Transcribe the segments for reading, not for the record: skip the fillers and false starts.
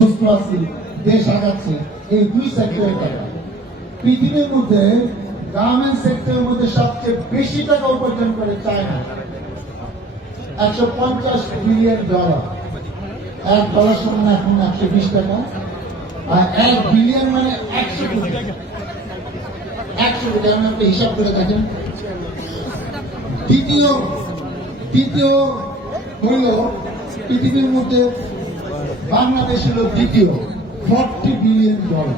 সুস্থ আছি, দেশ আগাচ্ছে, এই দুই সেক্টরের টাকা। পৃথিবীর মধ্যে গার্মেন্টস সেক্টরের মধ্যে সবচেয়ে বেশি টাকা উপার্জন করে চায়না, $150 বিলিয়ন। $1 সমান এখন 120 টাকা, আর 1 বিলিয়ন মানে 100 কোটি। 100 কোটি, আমি আপনি হিসাব করে দেখেন। দ্বিতীয় হইল পৃথিবীর মধ্যে বাংলাদেশ হল দ্বিতীয়, $40 বিলিয়ন।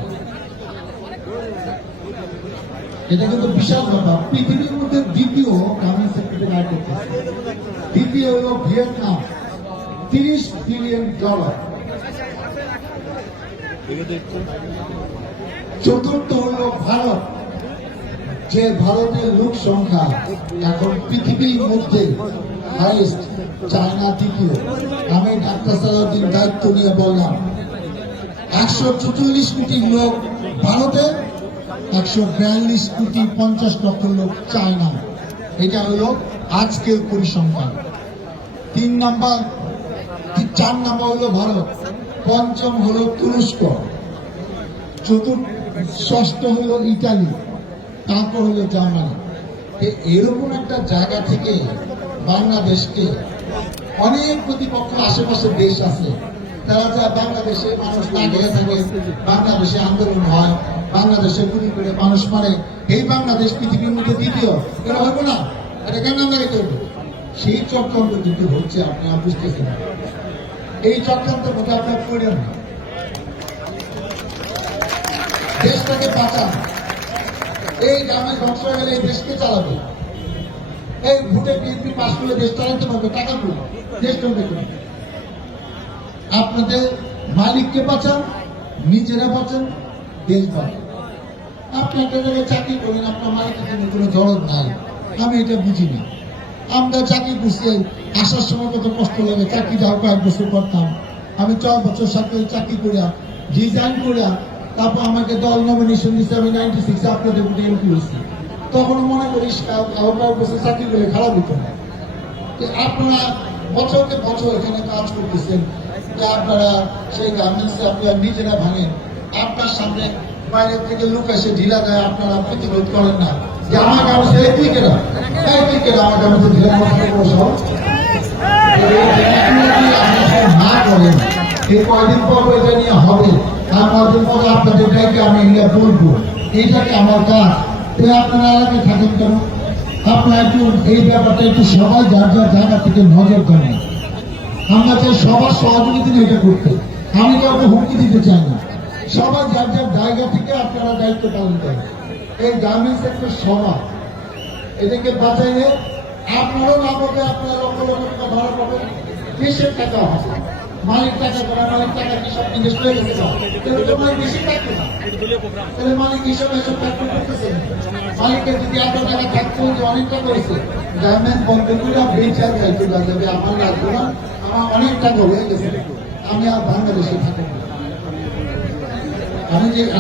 এটা কিন্তু বিশাল কথা। পৃথিবীর মধ্যে দ্বিতীয় গার্মেন্টস সেক্টরে আয় করতেছে। দ্বিতীয় হল ভিয়েতনাম, $30 বিলিয়ন। চতুর্থ হল ভারত, যে ভারতের লোক সংখ্যা এখন পৃথিবীর মধ্যে হাইয়েস্ট, চায়না তৃতীয়। আমি ডাক্তার সালাউদ্দিন দায়িত্ব নিয়ে বললাম 144 কোটি লোক ভারতে, 142 কোটি 50 লক্ষ লোক চায়না। এটা হলো আজকের পরিসংখ্যান। 4 নাম্বার হলো ভারত, পঞ্চম হলো তুরস্ক, ষষ্ঠ হলো ইটালি, তারপর হলো জার্মানি। এরকম একটা জায়গা থেকে বাংলাদেশকে অনেক প্রতিপক্ষ আশেপাশে দেশ আছে, তারা যা বাংলাদেশে মানুষ না গেলে থাকে, বাংলাদেশে আন্দোলন হয়, বাংলাদেশে গুলি করে মানুষ মারে, এই বাংলাদেশ পৃথিবীর মধ্যে দ্বিতীয়। এটা হবো না, এটা কেন আমরা করবো? সেই চক্রান্ত কিন্তু হচ্ছে, আপনারা বুঝতেছেন। এই চক্রান্তের মধ্যে আপনার পড়েন না, দেশটাকে বাঁচান। এই গ্রামে ধ্বংস হয়ে গেলে এই দেশকে চালাবে। এই ভোটে বিএনপি পাশ করে দেশ চালাতে পারবে, টাকা করবে, দেশ চলবে। আপনাদের মালিককে বাঁচান, নিজেরা বাঁচান, দেশ বাঁচান। আপনি একটা জায়গায় চাকরি করেন, আপনার মালিকের জন্য কোনো দরদ নাই, আমি এটা বুঝি না। আমরা চাকরি করছি, আসার সময় কত কষ্ট লাগে, চাকরি যাও কয়েক বছর করতাম। আমি 4 বছর সাথে চাকরি করিয়া ডিজাইন করিয়া, তারপর আমাকে দল নমিনেশন দিচ্ছে, আমি 96 আপনাদের মধ্যে এমপি হয়েছি। তখন মনে করিস আরো কয়েক বছর চাকরি করে খারাপ হতো না। আপনারা বছরকে বছর এখানে কাজ করতেছেন, আপনারা সেই গার্মেন্টসে আপনারা নিজেরা ভাঙেন। আপনার সামনে বাইরের থেকে লোক এসে ঢিলা দেয়, আপনারা প্রতিরোধ করেন না যে আমার গার্মেন্টসে তুই কেনা আমার গার্মেন্টসে ঢিলা না করেন। এই কয়দিন পর এটা নিয়ে হবে, আর কয়দিন পর আপনাদের গাইকে আমি এগুলো বলবো, এইটাকে আমার কাজ। আপনারা এলাকে থাকেন কেন? আপনারা একটু এই ব্যাপারটা একটু সবাই যার যার জায়গা থেকে নজর দেন। আমরা চাই সবার সহযোগিতা এটা করতে, আমি কাউকে হুমকি দিতে চাই না। সবাই যার যার জায়গা থেকে আপনারা দায়িত্ব পালন করেন। এই গার্মেন্টস সেক্টর সবার, এদেরকে বাঁচাইলে আপনারও লাভ হবে, আপনারা লক্ষ লক্ষ টাকা ভাড়া পাবেন, দেশের টাকা হবে। মালিক টাকা করা, মালিক টাকা কি সব জিনিস হয়ে গেছে, বেশি থাকবে না। তাহলে মালিক হিসাবে এসব ফ্যাক্টর করতেছেন। মালিকের যদি এত টাকা থাকতো, যে অনেক টাকা হয়েছে, গার্মেন্ট বন্ধ করে বেচার যাইতে যাবে, আমার লাগবে না, আমার অনেক টাকা হয়ে গেছে, আমি আর বাংলাদেশে থাকবো না।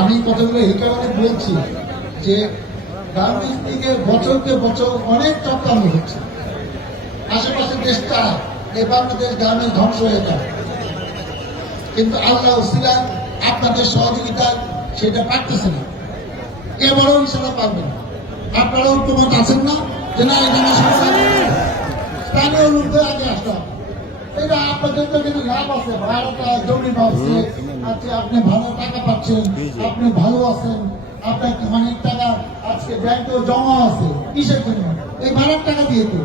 আমি কথাগুলো এই কারণে বলছি যে গার্মেন্টস দিকে বছরকে বছর অনেক চক্রান্ত হচ্ছে। আশেপাশে দেশটা, এই বাংলাদেশ গার্মেন্টস ধ্বংস হয়ে যায়, কিন্তু আল্লাহ উসিলা আপনাদের সহযোগিতা সেটা পারতেছে না, এবারও ইনশাল্লাহ পারবে না। আপনারা ঐক্যমত আছেন না যে না এখানে স্থানীয় লোকদের আগে আসতে হবে। এটা আপনাদের তো কিন্তু লাভ আছে, ভাড়াটা জমি পাচ্ছে, আজকে আপনি ভালো টাকা পাচ্ছেন, আপনি ভালো আছেন, আপনার অনেক টাকা আজকে ব্যাংকেও জমা আছে। কিসের জন্য? এই ভাড়ার টাকা দিয়ে তো।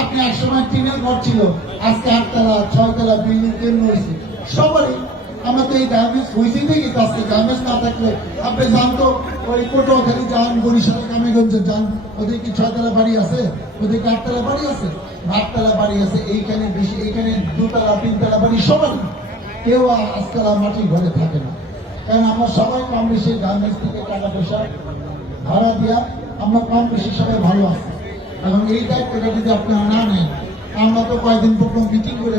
আপনি একসময় টিনের ঘর ছিল, আজকে 8 তলা 6 তলা বিল্ডিং তৈরি হয়েছে সবারই। আমরা তো এই গার্মেন্টস হয়েছে দেখি, আজকে গার্মেন্টস না থাকলে আপনি জানতো ওই পটুয়াখালী যান, বরিশাল কামেগঞ্জে যান, ওদের কি 6 তলা বাড়ি আছে? ওদের কি 8 তলা বাড়ি আছে? 8 তলা বাড়ি আছে। এইখানে বেশি, এইখানে 2 তলা 3 তলা বাড়ি সবাই, কেউ 8 তলা মাটির ঘরে থাকে না। কারণ আমরা সবাই কম বেশি গার্মেন্টস থেকে টাকা পয়সা ভাড়া দিয়া আমরা কম বেশি সবাই ভালো আছি। এবং এই দায়িত্বটা যদি আপনারা না নেন, আমরা তো কয়েকদিন পর মিটিং করে